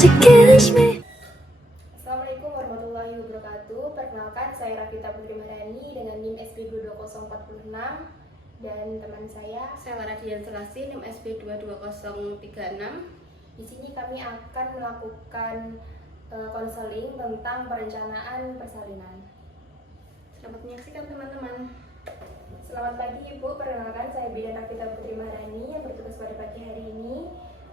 Assalamualaikum warahmatullahi wabarakatuh. Perkenalkan, saya Rafita Putri Maharani dengan NIM SP22046 dan teman saya Lara Dian Selasi, NIM SP22036. Di sini kami akan melakukan konseling tentang perencanaan persalinan. Selamat menyaksikan teman-teman. Selamat pagi Ibu, perkenalkan saya Bidan Rafita Putri Maharani yang bertugas pada pagi hari ini.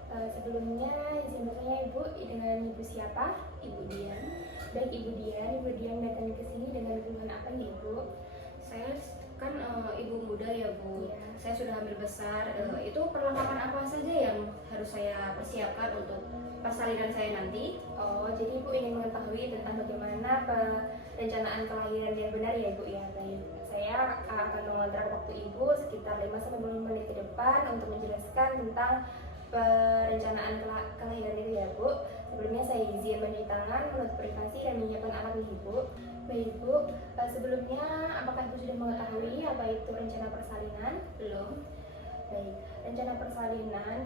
Sebelumnya izin bertanya Ibu, dengan Ibu siapa? Ibu Dian. Baik Ibu Dian datang ke sini dengan keluhan apa nih Ibu? Saya kan ibu muda ya Bu. Iya. Saya sudah hamil besar. Itu perlengkapan apa saja yang harus saya persiapkan untuk persalinan saya nanti? Oh, jadi Ibu ingin mengetahui tentang bagaimana perencanaan kelahiran yang benar ya Ibu ya. Baik, saya akan mengontrak waktu Ibu sekitar 5-10 menit ke depan untuk menjelaskan tentang perencanaan kelahiran itu ya Bu. Sebelumnya saya izin mencuci tangan, menutup privasi dan menyiapkan alat nih Ibu. Baik Bu, sebelumnya apakah Ibu sudah mengetahui apa itu rencana persalinan? Belum. Baik, rencana persalinan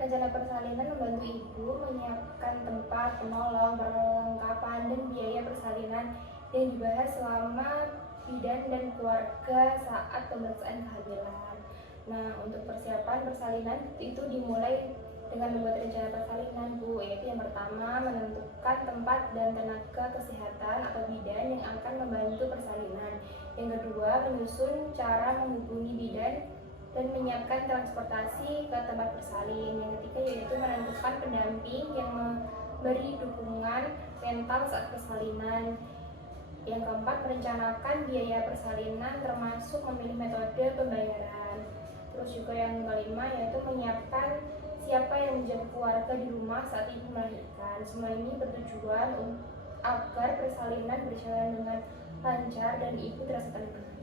rencana persalinan membantu Ibu menyiapkan tempat, penolong, perlengkapan, dan biaya persalinan yang dibahas selama bidan dan keluarga saat pemeriksaan kehamilan. Nah, untuk persiapan persalinan itu dimulai dengan membuat rencana persalinan Bu, yaitu yang pertama menentukan tempat dan tenaga kesehatan atau bidan yang akan membantu persalinan. Yang kedua, menyusun cara menghubungi bidan dan menyiapkan transportasi ke tempat bersalin. Yang ketiga yaitu menentukan pendamping yang memberi dukungan mental saat persalinan. Yang keempat, merencanakan biaya persalinan termasuk memilih metode pembayaran. Terus juga yang kelima yaitu menyiapkan siapa yang menjaga keluarga di rumah saat ibu melahirkan. Semua ini bertujuan agar persalinan berjalan dengan lancar dan ibu terasa tenang.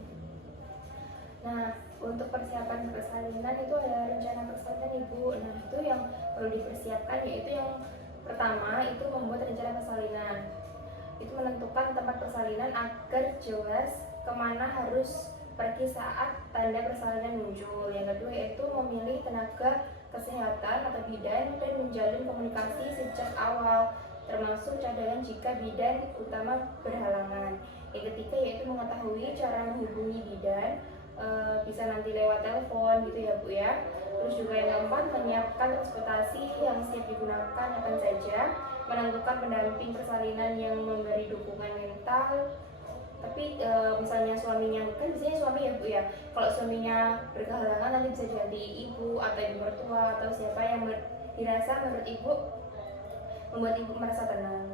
Nah, untuk persiapan persalinan itu ada rencana persalinan Ibu. Nah, itu yang perlu dipersiapkan yaitu yang pertama itu membuat rencana persalinan. Itu menentukan tempat persalinan agar jelas kemana harus pergi saat tanda persalinan muncul. Yang kedua yaitu memilih tenaga kesehatan atau bidan dan menjalin komunikasi sejak awal, termasuk cadangan jika bidan utama berhalangan. Yang ketiga yaitu mengetahui cara menghubungi bidan, bisa nanti lewat telepon gitu ya Bu ya. Terus juga yang keempat, menyiapkan transportasi yang siap digunakan kapan saja, menentukan pendamping persalinan yang memberi dukungan mental. Tapi misalnya suaminya, kan biasanya suami ya Bu ya, kalau suaminya berkehalangan nanti bisa diganti ibu atau ibu mertua atau siapa yang dirasa menurut ibu membuat ibu merasa tenang.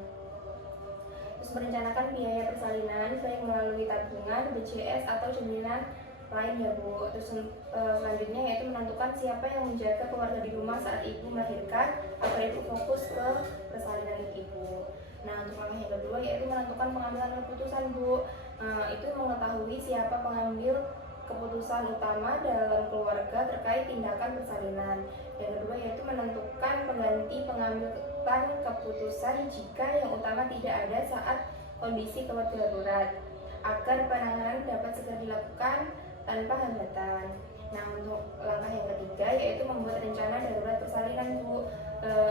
Terus merencanakan biaya persalinan baik melalui tabungan, BCS atau jaminan lain ya Bu. Terus selanjutnya yaitu menentukan siapa yang menjaga keluarga di rumah saat ibu melahirkan agar ibu fokus ke persalinan ibu. Nah, untuk langkah yang kedua yaitu menentukan pengambilan keputusan Bu. Itu mengetahui siapa pengambil keputusan utama dalam keluarga terkait tindakan persalinan. Yang kedua yaitu menentukan pengganti pengambilan keputusan jika yang utama tidak ada saat kondisi keluarga darurat, agar penanganan dapat segera dilakukan tanpa hambatan. Nah, untuk langkah yang ketiga yaitu membuat rencana darurat persalinan Bu.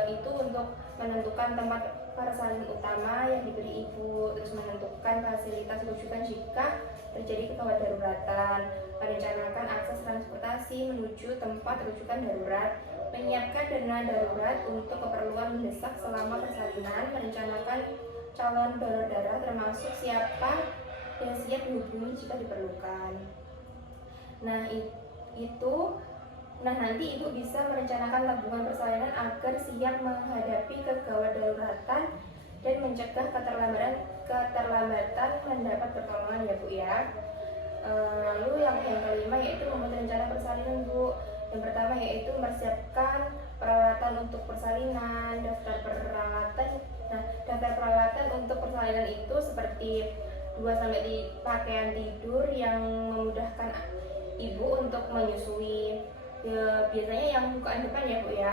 Itu untuk menentukan tempat persalinan utama yang diberi ibu, terus menentukan fasilitas rujukan jika terjadi kegawat daruratan, merencanakan akses transportasi menuju tempat rujukan darurat, menyiapkan dana darurat untuk keperluan mendesak selama persalinan, merencanakan calon donor darah termasuk siapa yang siap dihubungi jika diperlukan. Nah, nanti ibu bisa merencanakan tabungan persalinan agar siap menghadapi kegawat daruratan dan mencegah keterlambatan mendapat pertolongan ya Bu ya. Lalu yang kelima yaitu membuat rencana persalinan Bu. Yang pertama yaitu mempersiapkan peralatan untuk persalinan, daftar peralatan. Nah, daftar peralatan untuk persalinan itu seperti 2-3 pakaian tidur yang memudahkan ibu untuk menyusui, biasanya yang bukaan depan ya Bu ya.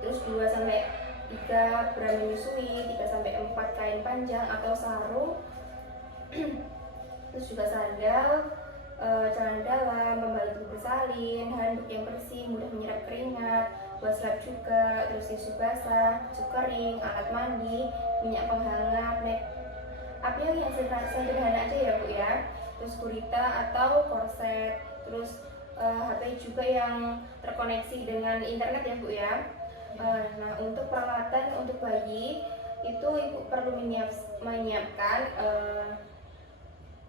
Terus 2-3 bra menyusui, 3-4 kain panjang atau sarung. Terus juga sandal, celana dalam, pembalut bersalin, handuk yang bersih, mudah menyerap keringat, buat slap juga, terus tisu basah, tisu kering, alat mandi, minyak penghangat, make up yang sederhana aja ya Bu ya. Terus gurita atau korset, terus HP juga yang terkoneksi dengan internet ya Bu ya. Nah, untuk peralatan untuk bayi itu Ibu perlu menyiapkan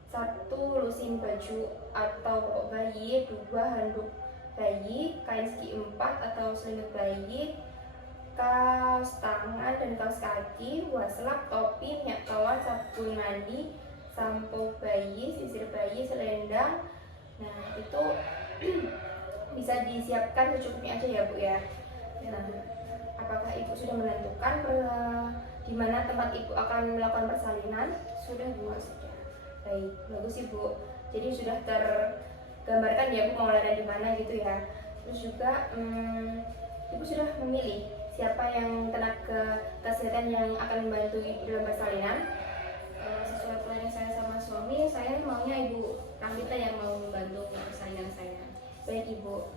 satu lusin baju atau popok bayi, dua handuk bayi, kain segi 4 atau selimut bayi, kaos tangan dan kaos kaki, waslap, topi, minyak tawar, sabun mandi, sampo bayi, sisir bayi, selendang. Nah, itu bisa disiapkan secukupnya aja ya Bu ya. Nah, apakah Ibu sudah menentukan di mana tempat Ibu akan melakukan persalinan? Sudah Bu. Sudah. Baik, bagus Ibu. Jadi sudah tergambarkan ya Bu mau latihan di mana gitu ya. Terus juga Ibu sudah memilih siapa yang tenaga kesehatan yang akan membantu Ibu dalam persalinan? Sesuai planning saya sama suami, saya maunya Ibu Ramita yang mau membantu persalinan saya. Baik Ibu.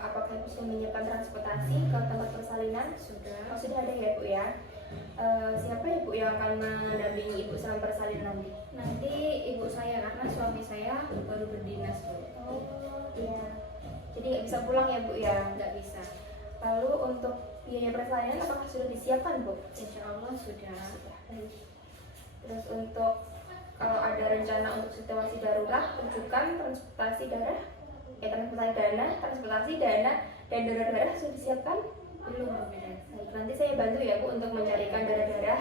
Apakah Ibu sudah menyiapkan transportasi ke tempat persalinan? Sudah. Oh, sudah ada ya Bu ya. Siapa Ibu yang akan mendampingi Ibu selama persalinan nanti? Nanti ibu saya, karena suami saya baru berdinas Bu. Oh iya. Jadi nggak bisa pulang ya Bu ya? Nggak bisa. Lalu untuk biaya persalinan apakah sudah disiapkan Bu? Insya Allah sudah. Baik. Terus untuk kalau ada rencana untuk situasi darurat, rujukan, transportasi dana, transportasi dana dan donor darah sudah disiapkan? Belum Bu Bidan. Baik, nanti saya bantu ya Bu untuk mencarikan darah-darah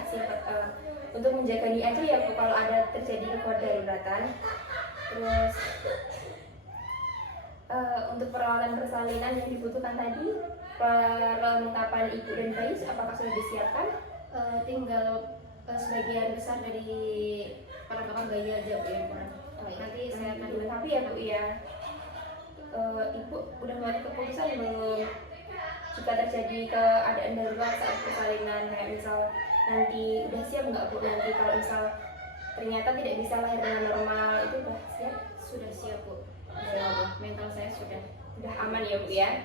untuk menjaga nih aja ya Bu kalau ada terjadi kedaruratan. Terus untuk peralatan persalinan yang dibutuhkan tadi, perlengkapan ibu dan bayi apakah sudah disiapkan? Tinggal sebagian besar dari perlengkapan bayi aja Bu yang kurang. Nanti saya akan dilengkapi ya Bu ya. Ibu udah buat keputusan belum jika terjadi keadaan darurat saat persalinan, kayak misal nanti udah siap nggak Bu nanti kalau misal ternyata tidak bisa lahir dengan normal, itu udah siap? Sudah siap Bu. Ya, Mental saya sudah aman ya Bu ya.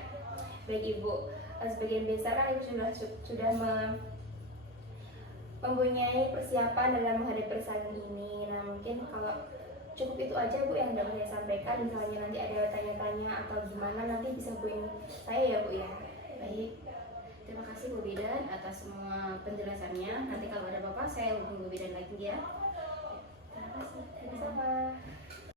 Baik Ibu, sebagian besar kan Ibu sudah mempunyai persiapan dalam menghadapi persalinan ini. Nah, mungkin kalau cukup itu aja Bu yang dapat saya sampaikan. Misalnya nanti ada tanya-tanya atau gimana, nanti bisa hubungin saya ya Bu ya. baik. Terima kasih Bu Bidan atas semua penjelasannya. Nanti kalau ada apa-apa saya hubungi Bu Bidan lagi ya. Terima kasih. Sama-sama.